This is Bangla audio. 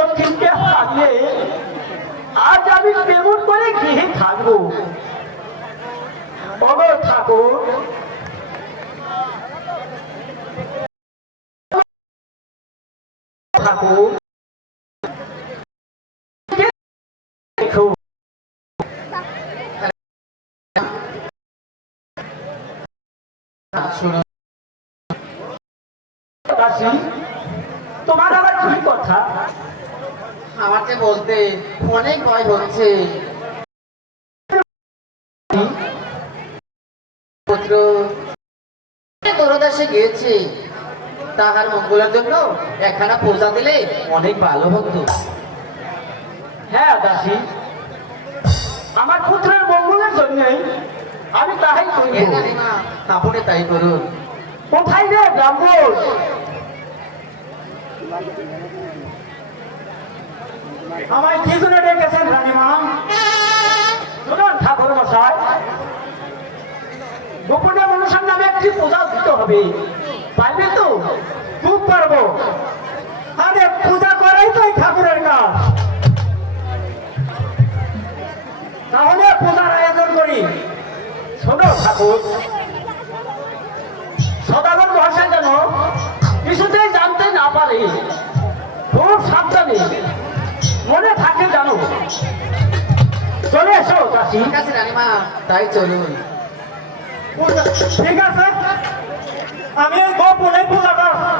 দক্ষিণকে হারিয়ে আজ আমি কেমন করে গৃহে থাকবো? ওগো ঠাকুর, ঠাকুর তোমার আবার কি কথা? আমাকে বলতে অনেক ভয় হচ্ছে। পুত্র দূরদেশে গিয়েছে, তাহার মঙ্গলের জন্য একখানা পূজা দিলে অনেক ভালো হতো। হ্যাঁ দাসী, আমার পুত্রের মঙ্গলের জন্যই আমি তাহাই করি। আপনি তাই করুন। কোথায় রে ব্রাহ্মণ? আমায় কি জন্য ডেকেছেন রানীমা? শুনুন ঠাকুর মশাই, গোপনে মনসার নামে একটি পূজা দিতে হবে, পারবে তো? খুব পারবো। আরে পূজা করাই তো এই ঠাকুরের কাজ, তাহলে পূজার আয়োজন করি। শোনো ঠাকুর, সদাগর মহাশয় যেন কিছুতেই জানতে না পারে, খুব সাবধানে মনে থাকে জানো। চলে এসো দাসী। ঠিক আছে রানীমা, তাই চলুন। ঠিক আছে।